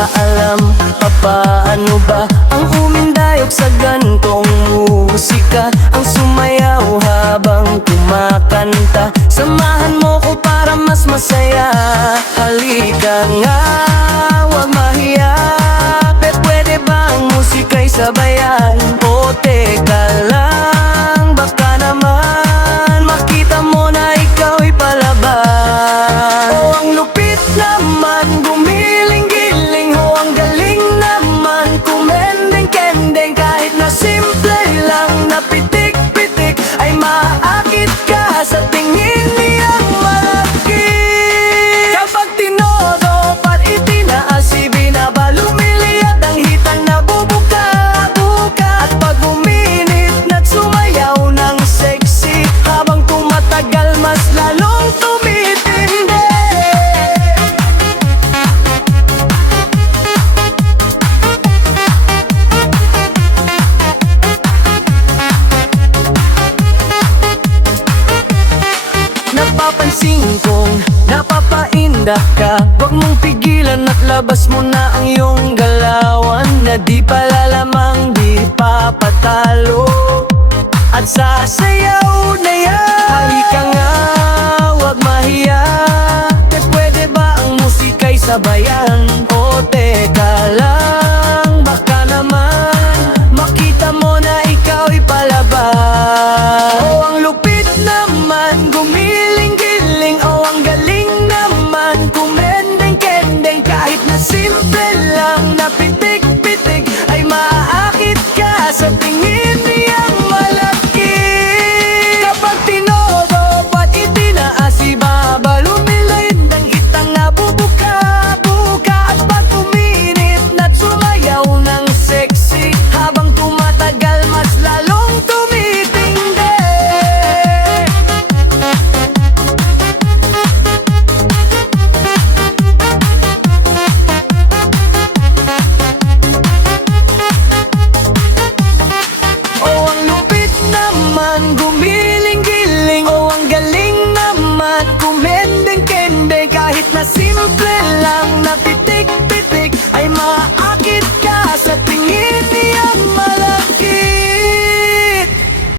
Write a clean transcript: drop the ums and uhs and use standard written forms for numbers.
Alam paano ba ang umindayog sa gantong musika? Ang sumayaw habang kumakanta. Samahan mo ko para mas masaya. Halika nga, wag mahiya. Pwede ba ang musika'y sabayan? O teka lang, baka naman makita mo na ikaw'y palaban. O ang lupit naman gumiling-giling, o ang galing naman kumendeng-kendeng. Kahit na simple lang na pitik-pitik ay maaakit ka sa tingin niyang malaki. Kapag tinodo pat itinaas, ibinaba, lumiliyat ang hitang nabubuka-buka. At pag uminit na't sumayaw ng sexy, habang tumatagal mas lalong tumitindi. Napapansin kong napapaindah ka. Huwag mong pigilan at labas mo na ang iyong galawan, na di palalamang di papatalo at sasayaw na yan. Halika nga, huwag mahiya. Pwede ba ang musika'y sabayan? O teka lang, baka naman makita mo na ikaw'y palaban. O ang lupit naman gumiling-giling, o ang galing naman kumendeng-kendeng. Kahit na simple lang na pitik-pitik ay maaakit ka sa tingin niyang malaki. Kapag tinodo pat itinaas, ibaba, lumilid ang hitang nabubuka-buka. At pag uminit na't sumayaw ng sexy, habang tumatagal mas lalong tumitindi. O ang lupit naman gumiling-giling, o ang galing naman kumendeng-kendeng. Kahit na simple lang na pitik-pitik ay